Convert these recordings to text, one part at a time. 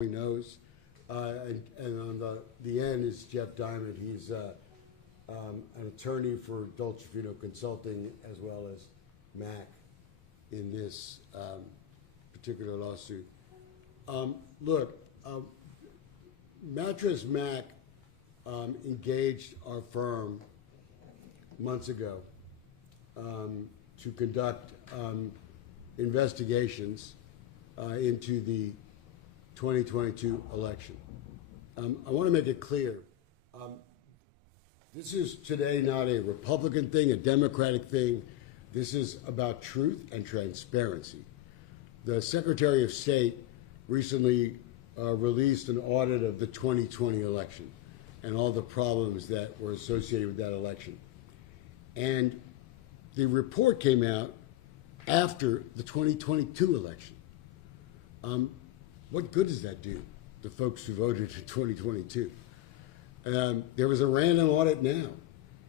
he knows. And on the end is Jeff Diamond. He's an attorney for Dolcefino Consulting as well as Mack in this particular lawsuit. Look, Mattress Mack engaged our firm months ago to conduct investigations into the 2022 election. I want to make it clear, this is today not a Republican thing, a Democratic thing. This is about truth and transparency. The Secretary of State recently released an audit of the 2020 election and all the problems that were associated with that election. And the report came out after the 2022 election. What good does that do the folks who voted in 2022? There was a random audit now,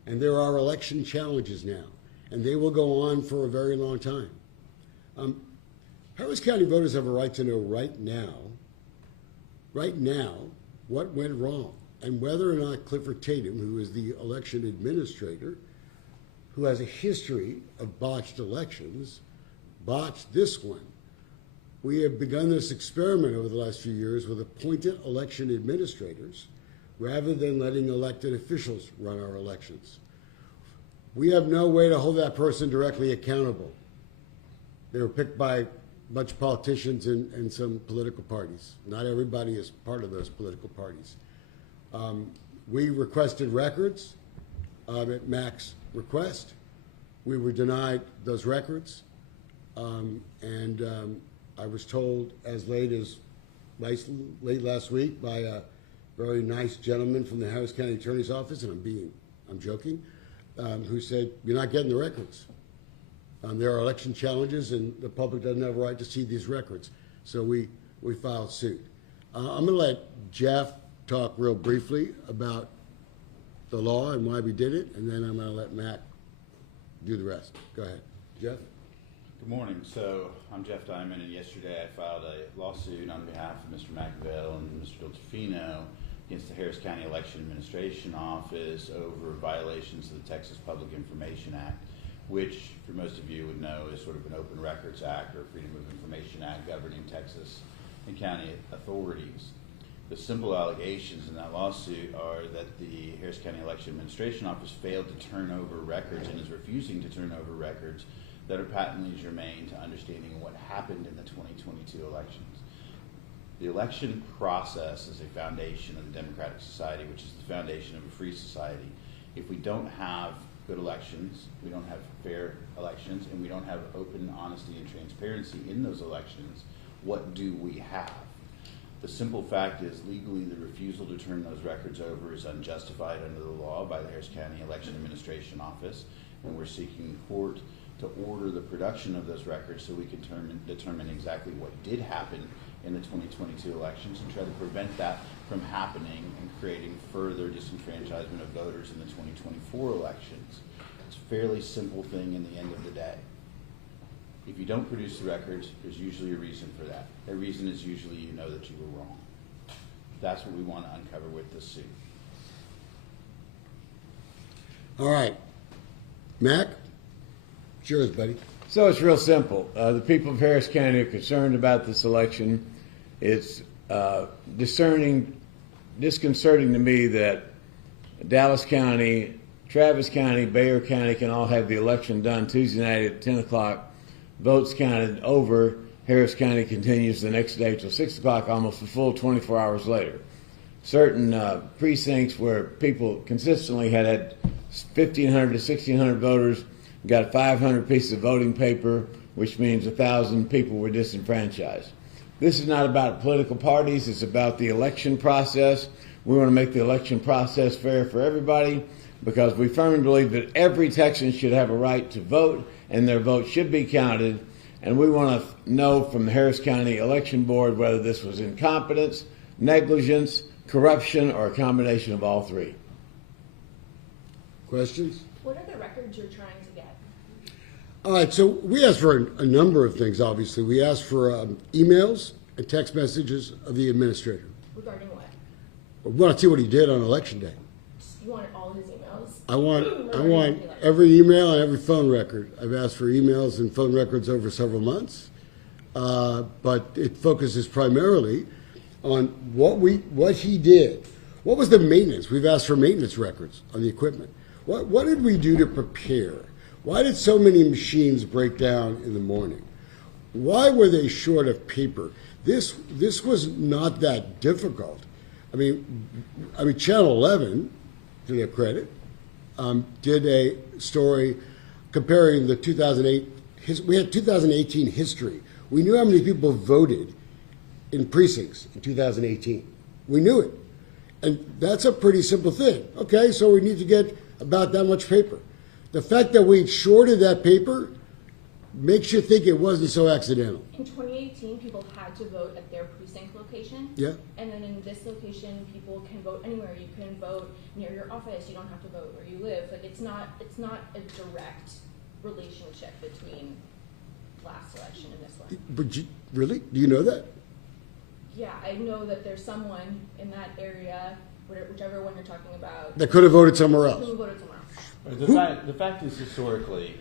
and there are election challenges now, and they will go on for a very long time. Harris County voters have a right to know right now, what went wrong, and whether or not Clifford Tatum, who is the election administrator, who has a history of botched elections, botched this one. We have begun this experiment over the last few years with appointed election administrators rather than letting elected officials run our elections. We have no way to hold that person directly accountable. They were picked by a bunch of politicians and some political parties. Not everybody is part of those political parties. We requested records at Mack's request. We were denied those records. I was told as late last week by a very nice gentleman from the Harris County Attorney's Office, and I'm joking, who said, "You're not getting the records. There are election challenges, and the public doesn't have a right to see these records." So we filed suit. I'm going to let Jeff talk real briefly about the law and why we did it, and then I'm going to let Matt do the rest. Go ahead, Jeff. Good morning. So I'm Jeff Diamond, and yesterday I filed a lawsuit on behalf of Mr. McAville and Mr. Dolcefino against the Harris County Election Administration Office over violations of the Texas Public Information Act, which, for most of you would know, is sort of an Open Records Act or Freedom of Information Act governing Texas and county authorities. The simple allegations in that lawsuit are that the Harris County Election Administration Office failed to turn over records and is refusing to turn over records that are patently germane to understanding what happened in the 2022 elections. The election process is a foundation of the democratic society, which is the foundation of a free society. If we don't have good elections, we don't have fair elections, and we don't have open honesty and transparency in those elections, what do we have? The simple fact is, legally, the refusal to turn those records over is unjustified under the law by the Harris County Election Administration Office, and we're seeking the court to order the production of those records so we can determine exactly what did happen in the 2022 elections and try to prevent that from happening and creating further disenfranchisement of voters in the 2024 elections. It's a fairly simple thing in the end of the day. If you don't produce the records, there's usually a reason for that. The reason is usually you know that you were wrong. That's what we want to uncover with this suit. All right. Mac? Cheers, buddy. So it's real simple. The people of Harris County are concerned about this election. It's disconcerting to me that Dallas County, Travis County, Bexar County can all have the election done Tuesday night at 10 o'clock, votes counted over. Harris County continues the next day till 6 o'clock, almost a full 24 hours later. Certain precincts where people consistently had 1,500 to 1,600 voters got 500 pieces of voting paper, which means 1,000 people were disenfranchised. This is not about political parties. It's about the election process. We want to make the election process fair for everybody because we firmly believe that every Texan should have a right to vote and their vote should be counted. And we want to know from the Harris County Election Board whether this was incompetence, negligence, corruption, or a combination of all three. Questions? What are the records you're trying to get? All right, so we asked for a number of things, obviously. We asked for emails and text messages of the administrator. Regarding what? I want to see what he did on election day. You want all his emails? I want every email and every phone record. I've asked for emails and phone records over several months, but it focuses primarily on what he did. What was the maintenance? We've asked for maintenance records on the equipment. What did we do to prepare? Why did so many machines break down in the morning? Why were they short of paper? This was not that difficult. I mean, Channel 11, to their credit, did a story comparing the 2008. We had 2018 history. We knew how many people voted in precincts in 2018. We knew it, and that's a pretty simple thing. Okay, so we need to get about that much paper. The fact that we shorted that paper makes you think it wasn't so accidental. In 2018, people had to vote at their precinct location. Yeah. And then in this location, people can vote anywhere. You can vote near your office. You don't have to vote where you live. Like it's not a direct relationship between last election and this one. But really? Do you know that? Yeah, I know that there's someone in that area, whichever one you're talking about, That could have voted somewhere else. who voted somewhere else. The fact is, historically,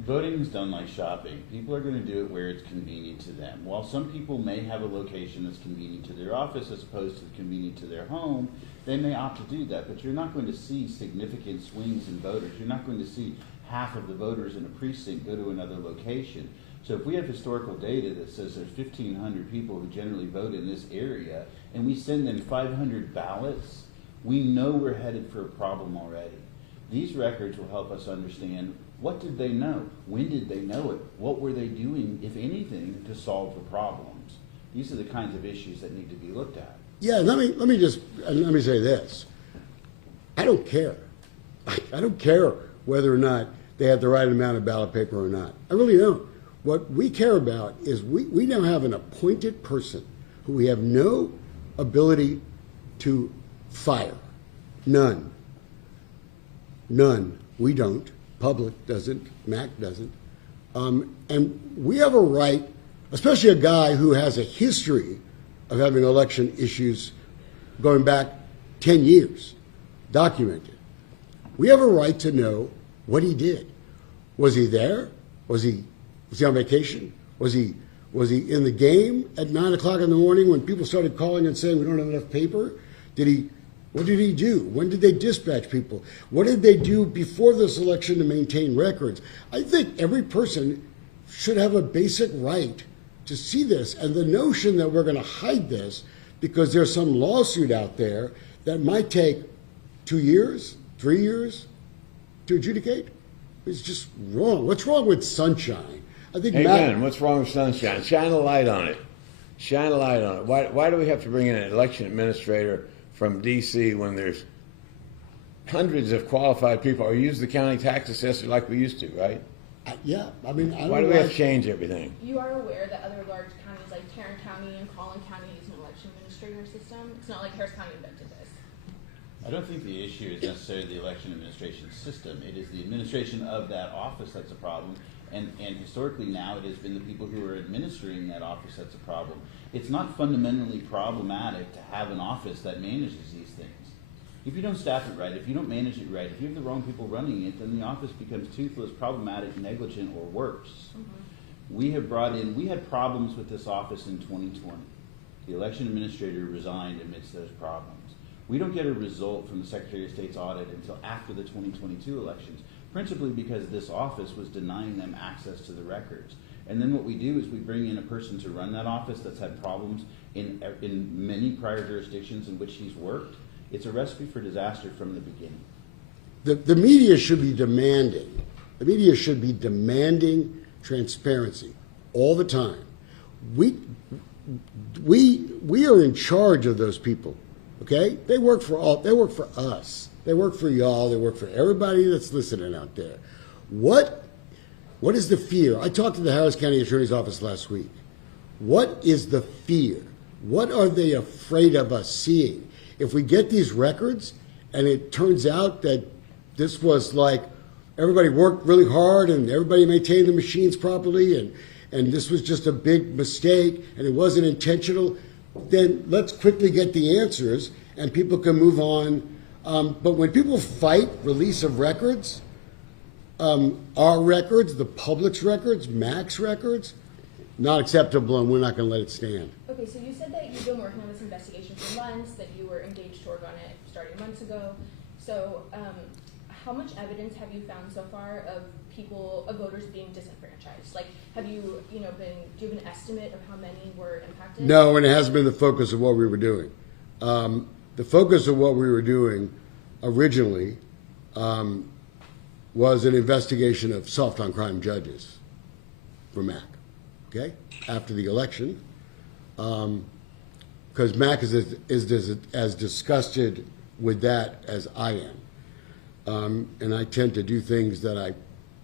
voting is done like shopping. People are going to do it where it's convenient to them. While some people may have a location that's convenient to their office as opposed to convenient to their home, they may opt to do that. But you're not going to see significant swings in voters. You're not going to see half of the voters in a precinct go to another location. So if we have historical data that says there's 1,500 people who generally vote in this area, and we send them 500 ballots, we know we're headed for a problem already. These records will help us understand what did they know, when did they know it, what were they doing, if anything, to solve the problems. These are the kinds of issues that need to be looked at. Yeah, let me say this. I don't care. I don't care whether or not they had the right amount of ballot paper or not. I really don't. What we care about is we now have an appointed person who we have no ability to fire. None. We don't. Public doesn't. Mack doesn't. And we have a right, especially a guy who has a history of having election issues going back 10 years, documented. We have a right to know what he did. Was he there? Was he on vacation? Was he in the game at 9 o'clock in the morning when people started calling and saying we don't have enough paper? What did he do? When did they dispatch people? What did they do before this election to maintain records? I think every person should have a basic right to see this. And the notion that we're going to hide this because there's some lawsuit out there that might take 2 years, 3 years to adjudicate is just wrong. What's wrong with sunshine? I think Amen. What's wrong with sunshine? Shine a light on it. Shine a light on it. Why do we have to bring in an election administrator from D.C. when there's hundreds of qualified people, or use the county tax assessor like we used to, right? Yeah, I mean, I don't Why do know we have to change everything? You are aware that other large counties like Tarrant County and Collin County use an election administrator system? It's not like Harris County invented this. I don't think the issue is necessarily the election administration system. It is the administration of that office that's a problem. And historically now it has been the people who are administering that office that's a problem. It's not fundamentally problematic to have an office that manages these things. If you don't staff it right, if you don't manage it right, if you have the wrong people running it, then the office becomes toothless, problematic, negligent, or worse. Mm-hmm. We had problems with this office in 2020. The election administrator resigned amidst those problems. We don't get a result from the Secretary of State's audit until after the 2022 elections, principally because this office was denying them access to the records. And then what we do is we bring in a person to run that office that's had problems in many prior jurisdictions in which he's worked. It's a recipe for disaster from the beginning. The media should be demanding. The media should be demanding transparency all the time. We are in charge of those people. Okay? They work for us. They work for y'all. They work for everybody that's listening out there. What is the fear? I talked to the Harris County Attorney's Office last week. What is the fear? What are they afraid of us seeing? If we get these records and it turns out that this was like everybody worked really hard and everybody maintained the machines properly and this was just a big mistake and it wasn't intentional, then let's quickly get the answers and people can move on. But when people fight release of records, our records, the public's records, Mack's records, not acceptable, and we're not going to let it stand. Okay, so you said that you've been working on this investigation for months, that you were engaged to work on it starting months ago. So how much evidence have you found so far of voters being disenfranchised? Like, do you have an estimate of how many were impacted? No, and it hasn't been the focus of what we were doing. The focus of what we were doing originally was an investigation of soft on crime judges for Mack, okay, after the election. Because Mack is as disgusted with that as I am. And I tend to do things that I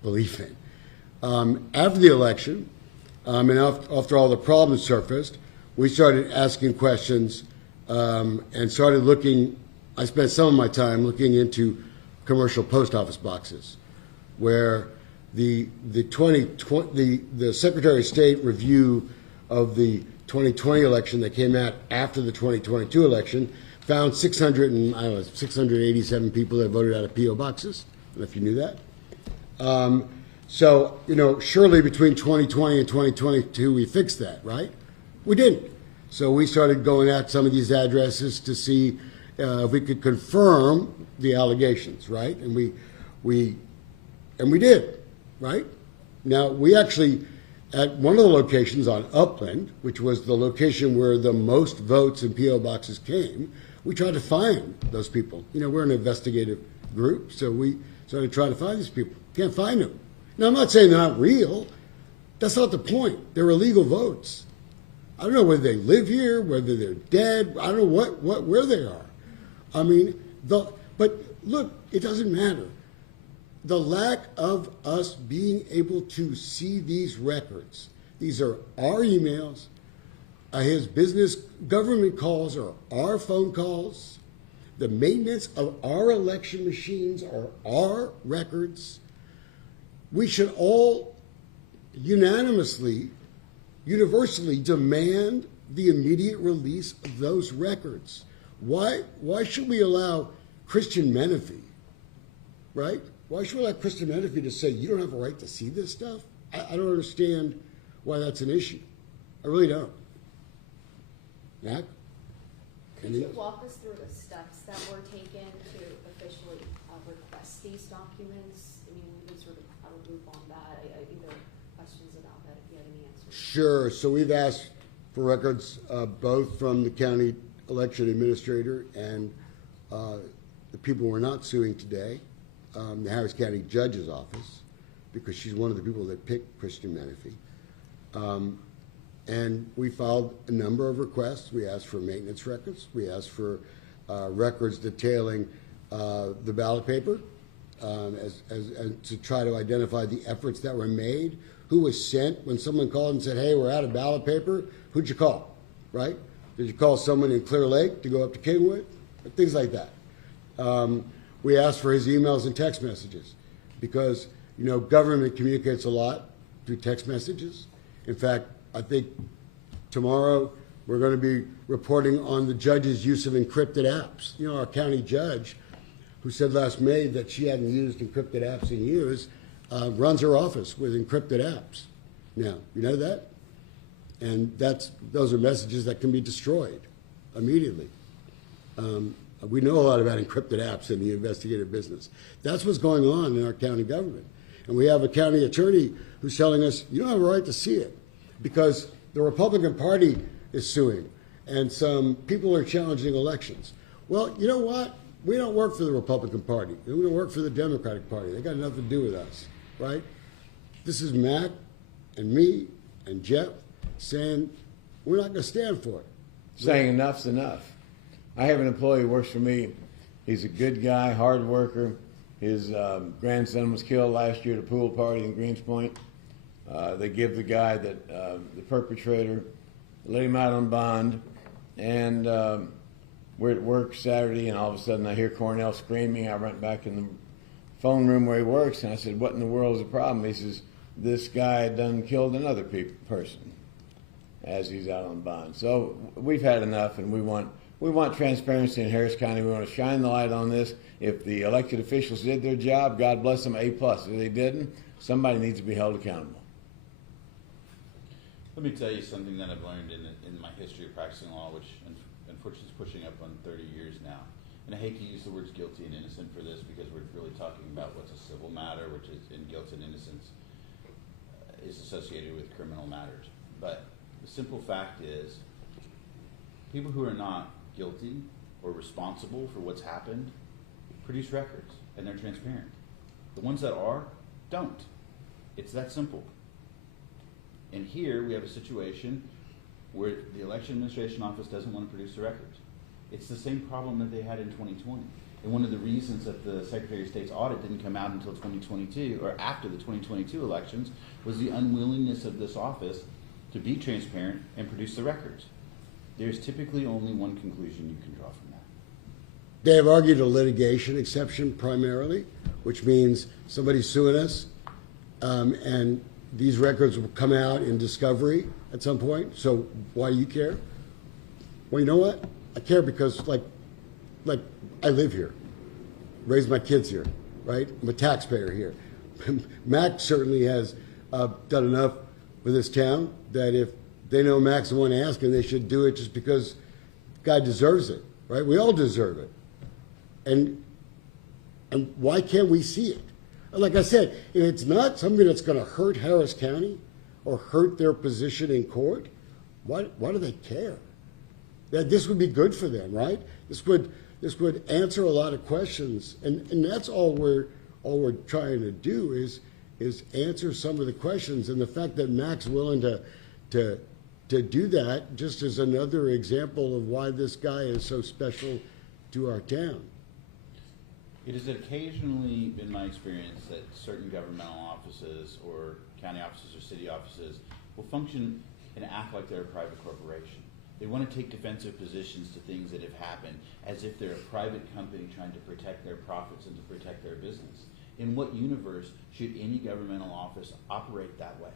believe in. After the election, and after all the problems surfaced, we started asking questions and started looking. I spent some of my time looking into commercial post office boxes, where the Secretary of State review of the 2020 election that came out after the 2022 election found 687 people that voted out of P.O. boxes. I don't know if you knew that. So, surely between 2020 and 2022 we fixed that, right? We didn't. So we started going at some of these addresses to see if we could confirm the allegations, right? And we did, right? Now, we actually, at one of the locations on Upland, which was the location where the most votes in P.O. boxes came, we tried to find those people. We're an investigative group, so we started trying to find these people. Can't find them. Now, I'm not saying they're not real. That's not the point. They're illegal votes. I don't know whether they live here, whether they're dead. I don't know where they are. I mean, but look, it doesn't matter. The lack of us being able to see these records, these are our emails, his business government calls are our phone calls, the maintenance of our election machines are our records. We should all universally demand the immediate release of those records. Why should we allow Christian Menifee, right? Why should we allow Christian Menifee to say, you don't have a right to see this stuff? I don't understand why that's an issue. I really don't. Matt? Could you walk us through the steps that were taken to officially request these documents? I mean, we can sort of have a loop on that. Either questions about that, if you had any answers. Sure. So we've asked for records both from the county election administrator and the people we're not suing today, the Harris County Judge's Office, because she's one of the people that picked Christian Menifee. And we filed a number of requests. We asked for maintenance records. We asked for records detailing the ballot paper as to try to identify the efforts that were made, who was sent. When someone called and said, hey, we're out of ballot paper, who'd you call, right? Did you call someone in Clear Lake to go up to Kingwood? Things like that. We asked for his emails and text messages because, government communicates a lot through text messages. In fact, I think tomorrow we're going to be reporting on the judge's use of encrypted apps. Our county judge, who said last May that she hadn't used encrypted apps in years, runs her office with encrypted apps. Now, you know that? And those are messages that can be destroyed immediately. We know a lot about encrypted apps in the investigative business. That's what's going on in our county government. And we have a county attorney who's telling us, you don't have a right to see it because the Republican Party is suing and some people are challenging elections. Well, you know what? We don't work for the Republican Party. We don't work for the Democratic Party. They got nothing to do with us, right? This is Matt and me and Jeff saying we're not going to stand for it. Saying enough's enough. I have an employee who works for me. He's a good guy, hard worker. His grandson was killed last year at a pool party in Greens Point. They give the guy the perpetrator, let him out on bond, and we're at work Saturday, and all of a sudden I hear Cornell screaming. I went back in the phone room where he works, and I said, what in the world is the problem? He says, this guy done killed another person as he's out on bond. So we've had enough, and we want transparency in Harris County. We want to shine the light on this. If the elected officials did their job, God bless them, A+. If they didn't, somebody needs to be held accountable. Let me tell you something that I've learned in my history of practicing law, which unfortunately is pushing up on 30 years now. And I hate to use the words guilty and innocent for this because we're really talking about what's a civil matter, which is in guilt and innocence is associated with criminal matters. But the simple fact is, people who are not guilty or responsible for what's happened produce records, and they're transparent. The ones that are, don't. It's that simple. And here we have a situation where the Election Administration Office doesn't want to produce the records. It's the same problem that they had in 2020. And one of the reasons that the Secretary of State's audit didn't come out until 2022, or after the 2022 elections, was the unwillingness of this office to be transparent and produce the records. There's typically only one conclusion you can draw from that. They have argued a litigation exception primarily, which means somebody's suing us, and these records will come out in discovery at some point. So why do you care? Well, you know what? I care because, like I live here, raised my kids here, right? I'm a taxpayer here. Mac certainly has done enough for this town that if they know Mac's the one asking, they should do it just because the guy deserves it, right? We all deserve it. And why can't we see it? Like I said, if it's not something that's going to hurt Harris County or hurt their position in court, why do they care? That this would be good for them, right? This would answer a lot of questions, and that's all we're trying to do is answer some of the questions. And the fact that Mac's willing to do that just is another example of why this guy is so special to our town. It has occasionally been my experience that certain governmental offices or county offices or city offices will function and act like they're a private corporation. They want to take defensive positions to things that have happened as if they're a private company trying to protect their profits and to protect their business. In what universe should any governmental office operate that way?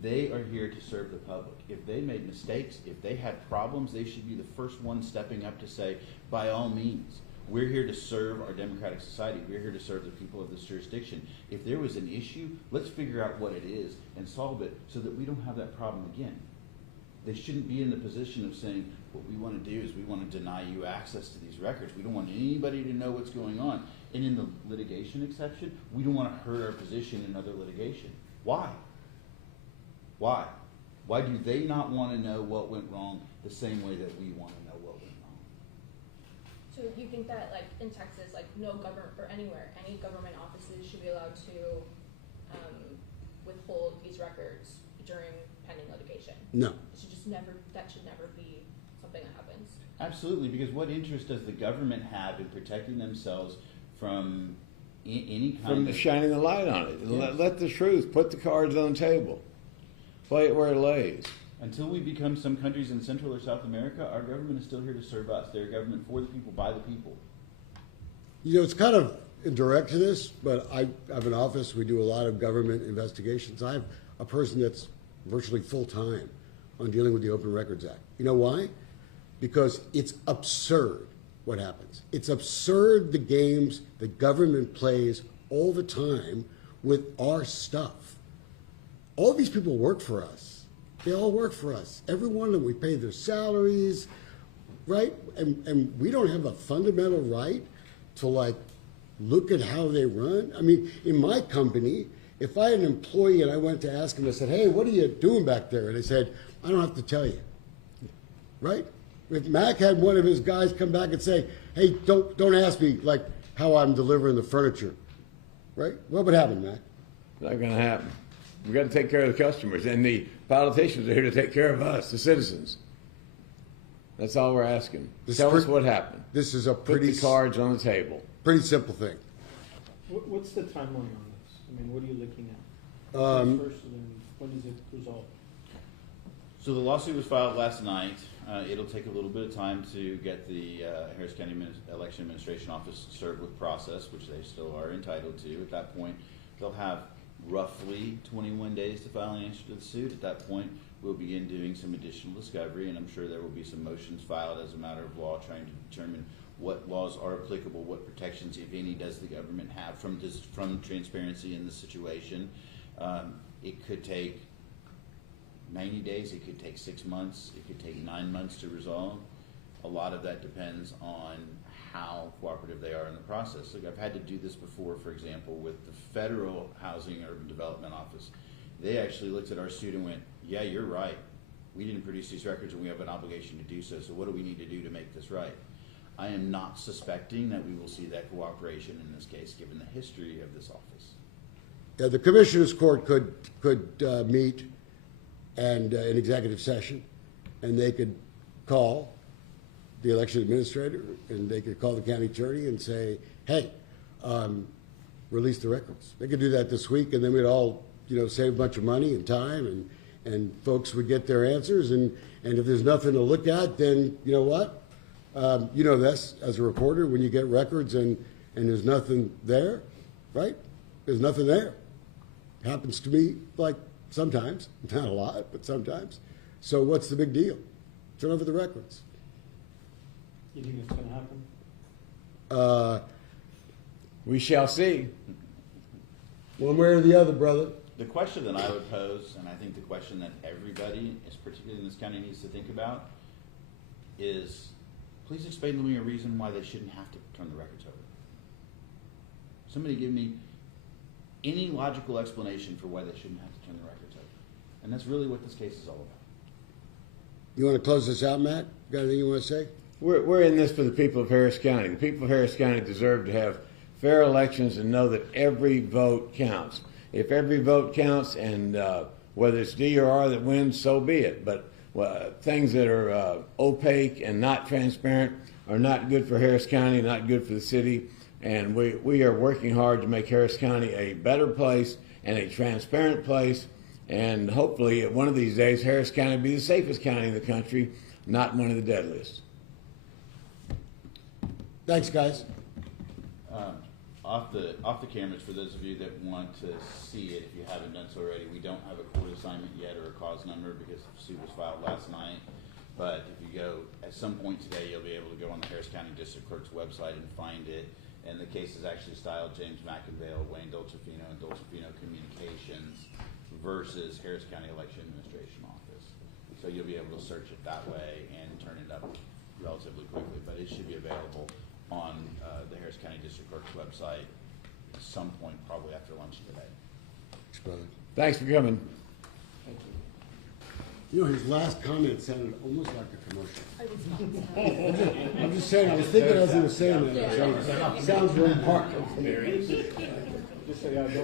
They are here to serve the public. If they made mistakes, if they had problems, they should be the first one stepping up to say, by all means, we're here to serve our democratic society. We're here to serve the people of this jurisdiction. If there was an issue, let's figure out what it is and solve it so that we don't have that problem again. They shouldn't be in the position of saying, what we want to do is we want to deny you access to these records. We don't want anybody to know what's going on. And in the litigation exception, we don't want to hurt our position in other litigation. Why? Why? Why do they not want to know what went wrong the same way that we want to know what went wrong? So you think that, like, in Texas, like, no government, or anywhere, any government offices should be allowed to withhold these records during pending litigation? No. That should never be something that happens. Absolutely, because what interest does the government have in protecting themselves from any kind of... shining the light on it. Yes. Let the truth, put the cards on the table. Play it where it lays. Until we become some countries in Central or South America, our government is still here to serve us. They're a government for the people, by the people. You know, it's kind of indirect to this, but I have an office. We do a lot of government investigations. I have a person that's virtually full-time on dealing with the Open Records Act. You know why? Because it's absurd what happens. It's absurd the games the government plays all the time with our stuff. All these people work for us. They all work for us. Every one of them, we pay their salaries, right? And we don't have a fundamental right to, like, look at how they run. I mean, in my company, if I had an employee and I went to ask him, I said, hey, what are you doing back there? And they said, I don't have to tell you, right? If Mac had one of his guys come back and say, hey, don't ask me, like, how I'm delivering the furniture, right? What would happen, Mac? Not going to happen. We've got to take care of the customers, and the politicians are here to take care of us, the citizens. That's all we're asking. Tell us what happened. This is a Put the cards on the table. pretty simple thing. What's the timeline on this? I mean, what are you looking at? First, and then when does it resolve? So the lawsuit was filed last night. It'll take a little bit of time to get the Harris County Election Administration Office served with process, which they still are entitled to. At that point, they'll have roughly 21 days to file an answer to the suit. At that point, we'll begin doing some additional discovery, and I'm sure there will be some motions filed as a matter of law trying to determine what laws are applicable, what protections, if any, does the government have from transparency in this situation. It could take 90 days, it could take 6 months, it could take 9 months to resolve. A lot of that depends on how cooperative they are in the process. Like, I've had to do this before, for example, with the Federal Housing and Urban Development Office. They actually looked at our suit and went, yeah, you're right. We didn't produce these records and we have an obligation to do so, so what do we need to do to make this right? I am not suspecting that we will see that cooperation in this case, given the history of this office. Yeah, the Commissioners Court could meet and in executive session, and they could call the election administrator, and they could call the county attorney and say, hey, release the records. They could do that this week, and then we'd all, save a bunch of money and time, and folks would get their answers, and if there's nothing to look at, then you know what? You know this as a reporter, when you get records and there's nothing there, right? There's nothing there. Happens to me, like, sometimes, not a lot, but sometimes. So what's the big deal? Turn over the records. You think it's gonna happen? We shall see. One way or the other, brother. The question that I would pose, and I think the question that everybody, particularly in this county, needs to think about is, please explain to me a reason why they shouldn't have to turn the records over. Somebody give me any logical explanation for why they shouldn't have to turn the records over. And that's really what this case is all about. You want to close this out, Matt? Got anything you want to say? We're in this for the people of Harris County. The people of Harris County deserve to have fair elections and know that every vote counts. If every vote counts, and whether it's D or R that wins, so be it. But things that are opaque and not transparent are not good for Harris County, not good for the city. And we are working hard to make Harris County a better place and a transparent place. And hopefully, one of these days, Harris County will be the safest county in the country, not one of the deadliest. Thanks, guys. Off the cameras, for those of you that want to see it, if you haven't done so already, we don't have a court assignment yet or a cause number because the suit was filed last night. But if you go, at some point today, you'll be able to go on the Harris County District Court's website and find it. And the case is actually styled James Mack, Wayne Dolcefino, and Dolcefino Communications versus Harris County Election Administration Office. So you'll be able to search it that way and turn it up relatively quickly. But it should be available on the Harris County District Court's website at some point, probably after lunch today. Thanks, brother. Thanks for coming. Thank you. You know, his last comment sounded almost like a commercial. I was not. I'm just saying, I was thinking as he was saying that, it sounds remarkable. Just say I don't.